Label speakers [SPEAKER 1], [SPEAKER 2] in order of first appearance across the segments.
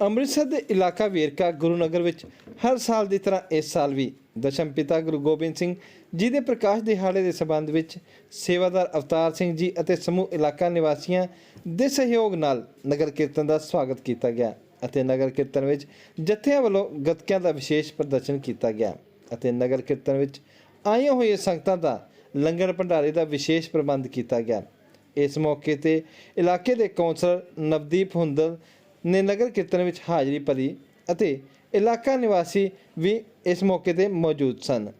[SPEAKER 1] ਅੰਮ੍ਰਿਤਸਰ ਦੇ ਇਲਾਕਾ ਵੇਰਕਾ ਗੁਰੂ ਨਗਰ ਵਿੱਚ ਹਰ ਸਾਲ ਦੀ ਤਰ੍ਹਾਂ ਇਸ ਸਾਲ ਵੀ ਦਸ਼ਮ ਪਿਤਾ ਗੁਰੂ ਗੋਬਿੰਦ ਸਿੰਘ ਜੀ ਦੇ ਪ੍ਰਕਾਸ਼ ਦਿਹਾੜੇ ਦੇ ਸਬੰਧ ਵਿੱਚ ਸੇਵਾਦਾਰ ਅਵਤਾਰ ਸਿੰਘ ਜੀ ਅਤੇ ਸਮੂਹ ਇਲਾਕਾ ਨਿਵਾਸੀਆਂ ਦੇ ਸਹਿਯੋਗ ਨਾਲ ਨਗਰ ਕੀਰਤਨ ਦਾ ਸਵਾਗਤ ਕੀਤਾ ਗਿਆ ਅਤੇ ਨਗਰ ਕੀਰਤਨ ਵਿੱਚ ਜਥਿਆਂ ਵੱਲੋਂ ਗੱਤਕਿਆਂ ਦਾ ਵਿਸ਼ੇਸ਼ ਪ੍ਰਦਰਸ਼ਨ ਕੀਤਾ ਗਿਆ ਅਤੇ ਨਗਰ ਕੀਰਤਨ ਵਿੱਚ ਆਈਆਂ ਹੋਈਆਂ ਸੰਗਤਾਂ ਦਾ ਲੰਗਰ ਭੰਡਾਰੇ ਦਾ ਵਿਸ਼ੇਸ਼ ਪ੍ਰਬੰਧ ਕੀਤਾ ਗਿਆ। ਇਸ ਮੌਕੇ ਤੇ ਇਲਾਕੇ ਦੇ ਕੌਂਸਲਰ ਨਵਦੀਪ ਹੁੰਦਲ ਨੇ ਨਗਰ ਕੀਰਤਨ ਵਿੱਚ ਹਾਜ਼ਰੀ ਭਰੀ ਅਤੇ ਇਲਾਕਾ ਨਿਵਾਸੀ ਵੀ ਇਸ ਮੌਕੇ ਤੇ ਮੌਜੂਦ ਸਨ।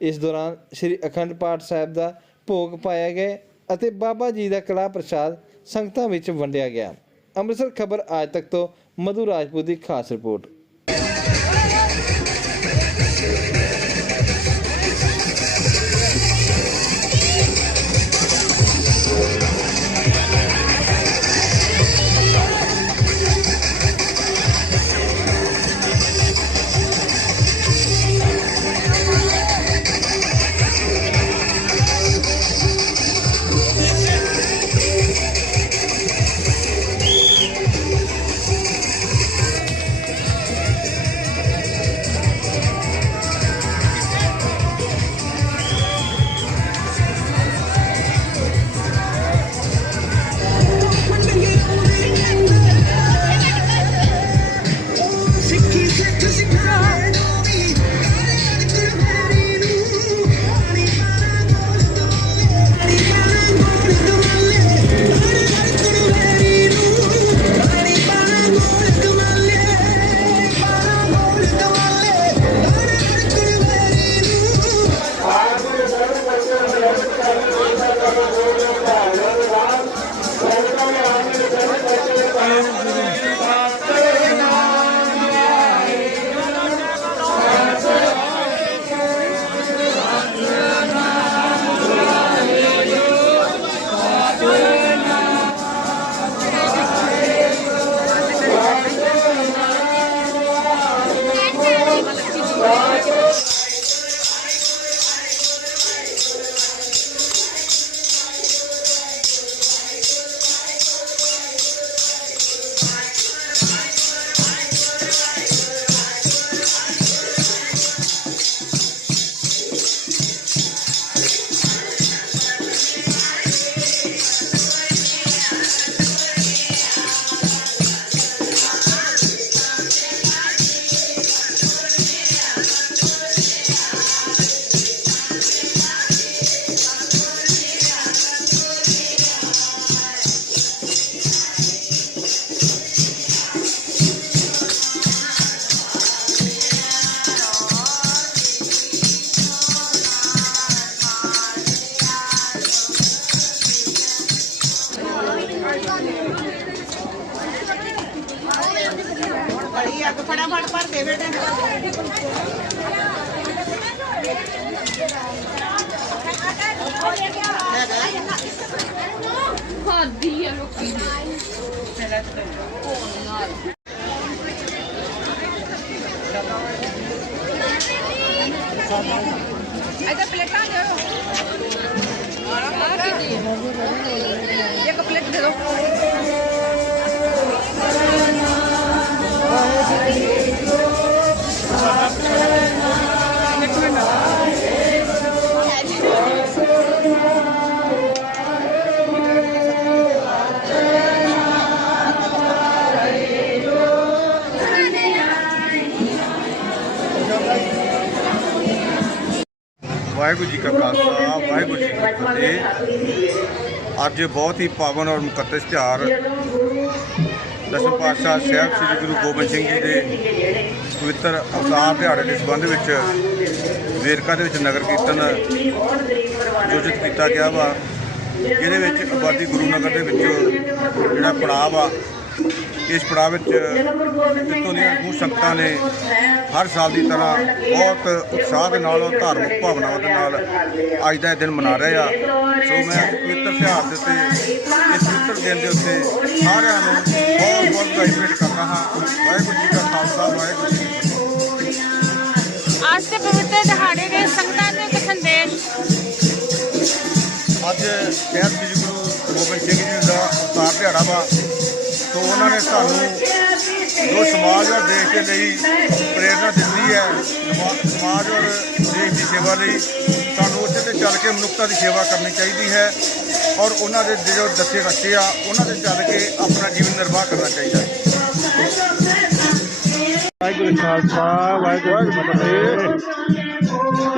[SPEAKER 1] ਇਸ ਦੌਰਾਨ ਸ੍ਰੀ ਅਖੰਡ ਪਾਠ ਸਾਹਿਬ ਦਾ ਭੋਗ ਪਾਇਆ ਗਿਆ ਅਤੇ ਬਾਬਾ ਜੀ ਦਾ ਕੜਾ ਪ੍ਰਸ਼ਾਦ ਸੰਗਤਾਂ ਵਿੱਚ ਵੰਡਿਆ ਗਿਆ। ਅੰਮ੍ਰਿਤਸਰ ਖਬਰ ਅੱਜ ਤੱਕ ਤੋਂ ਮਧੂ ਰਾਜਪੂਤ ਦੀ ਖਾਸ ਰਿਪੋਰਟ।
[SPEAKER 2] ਬੜੀ ਅੱਗ ਫਟਾਫਟ ਭਰ ਦੇ ਬੇਟੇ
[SPEAKER 3] ਖਾਦੀ ਆ ਲੋਕੀ ਨੇ ਇਹਦਾ ਪਲੇਟਾਂ ਦਿਓ ਇੱਕ ਪਲੇਟ ਦੇ ਦਿਓ।
[SPEAKER 4] ਵਾਹਿਗੁਰੂ ਜੀ ਕਾ ਖਾਲਸਾ, ਵਾਹਿਗੁਰੂ ਜੀ ਕੀ ਫਤਿਹ। ਅੱਜ ਬਹੁਤ ਹੀ ਪਾਵਨ ਔਰ ਮੁਕੱਦਸ ਤਿਉਹਾਰ ਦਸਮ ਪਾਤਸ਼ਾਹ ਸਾਹਿਬ ਸ੍ਰੀ ਗੁਰੂ ਗੋਬਿੰਦ ਸਿੰਘ ਜੀ ਦੇ ਪਵਿੱਤਰ ਅਵਤਾਰ ਦਿਹਾੜੇ ਦੇ ਸੰਬੰਧ ਵਿੱਚ ਵੇਰਕਾ ਦੇ ਵਿੱਚ ਨਗਰ ਕੀਰਤਨ ਆਯੋਜਿਤ ਕੀਤਾ ਗਿਆ ਵਾ। ਜਿਹਦੇ ਵਿੱਚ ਆਬਾਦੀ ਗੁਰੂ ਨਗਰ ਦੇ ਵਿੱਚ ਜਿਹੜਾ ਪੜਾਅ ਆ ਇਸ ਪੜਾਅ ਵਿੱਚ ਜਿੱਥੋਂ ਦੀਆਂ ਸਮੂਹ ਸੰਗਤਾਂ ਨੇ ਹਰ ਸਾਲ ਦੀ ਤਰ੍ਹਾਂ ਬਹੁਤ ਉਤਸ਼ਾਹ ਦੇ ਨਾਲ ਔਰ ਧਾਰਮਿਕ ਭਾਵਨਾਵਾਂ ਦੇ ਨਾਲ ਅੱਜ ਦਾ ਇਹ ਦਿਨ ਮਨਾ ਰਹੇ ਆ। ਸੋ ਮੈਂ ਇਸ ਪਵਿੱਤਰ ਤਿਉਹਾਰ ਦੇ ਉੱਤੇ ਇਸ ਪਵਿੱਤਰ ਦਿਨ ਦੇ ਉੱਤੇ ਸਾਰਿਆਂ ਨੂੰ ਬਹੁਤ ਬਹੁਤ ਵਧਾਈ ਭੇਟ ਕਰਦਾ ਹਾਂ। ਵਾਹਿਗੁਰੂ ਜੀ ਕਾ ਖਾਲਸਾ ਵਾਹਿਗੁਰੂ ਜੀ ਕੀ ਫਤਿਹ।
[SPEAKER 3] ਅੱਜ ਦੇ ਪਵਿੱਤਰ ਦਿਹਾੜੇ ਦੇ ਸੰਗਤਾਂ ਨੂੰ ਇੱਕ ਸੰਦੇਸ਼।
[SPEAKER 4] ਅੱਜ ਸ਼ਹਿਰ ਸ੍ਰੀ ਗੁਰੂ ਗੋਬਿੰਦ ਸਿੰਘ ਜੀ ਦਾ ਅਵਤਾਰ ਦਿਹਾੜਾ ਵਾ। ਸੋ ਉਹਨਾਂ ਨੇ ਸਾਨੂੰ ਜੋ ਸਮਾਜ ਔਰ ਦੇਸ਼ ਦੇ ਲਈ ਪ੍ਰੇਰਣਾ ਦਿੱਤੀ ਹੈ, ਸਮਾਜ ਔਰ ਦੇਸ਼ ਦੀ ਸੇਵਾ ਲਈ, ਸਾਨੂੰ ਉੱਥੇ ਤੇ ਚੱਲ ਕੇ ਮਨੁੱਖਤਾ ਦੀ ਸੇਵਾ ਕਰਨੀ ਚਾਹੀਦੀ ਹੈ ਔਰ ਉਹਨਾਂ ਦੇ ਜੋ ਦੱਸੇ ਰਸਤੇ ਆ, ਉਹਨਾਂ 'ਤੇ ਚੱਲ ਕੇ ਆਪਣਾ ਜੀਵਨ ਨਿਰਵਾਹ ਕਰਨਾ ਚਾਹੀਦਾ ਹੈ।
[SPEAKER 1] ਵਾਹਿਗੁਰੂ ਖਾਲਸਾ, ਵਾਹਿਗੁਰੂ ਜੀ ਕੀ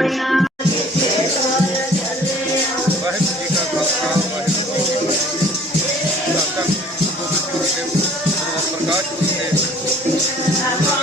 [SPEAKER 1] ਫਤਿਹ।
[SPEAKER 4] ਧੰਨ ਗੁਰੂ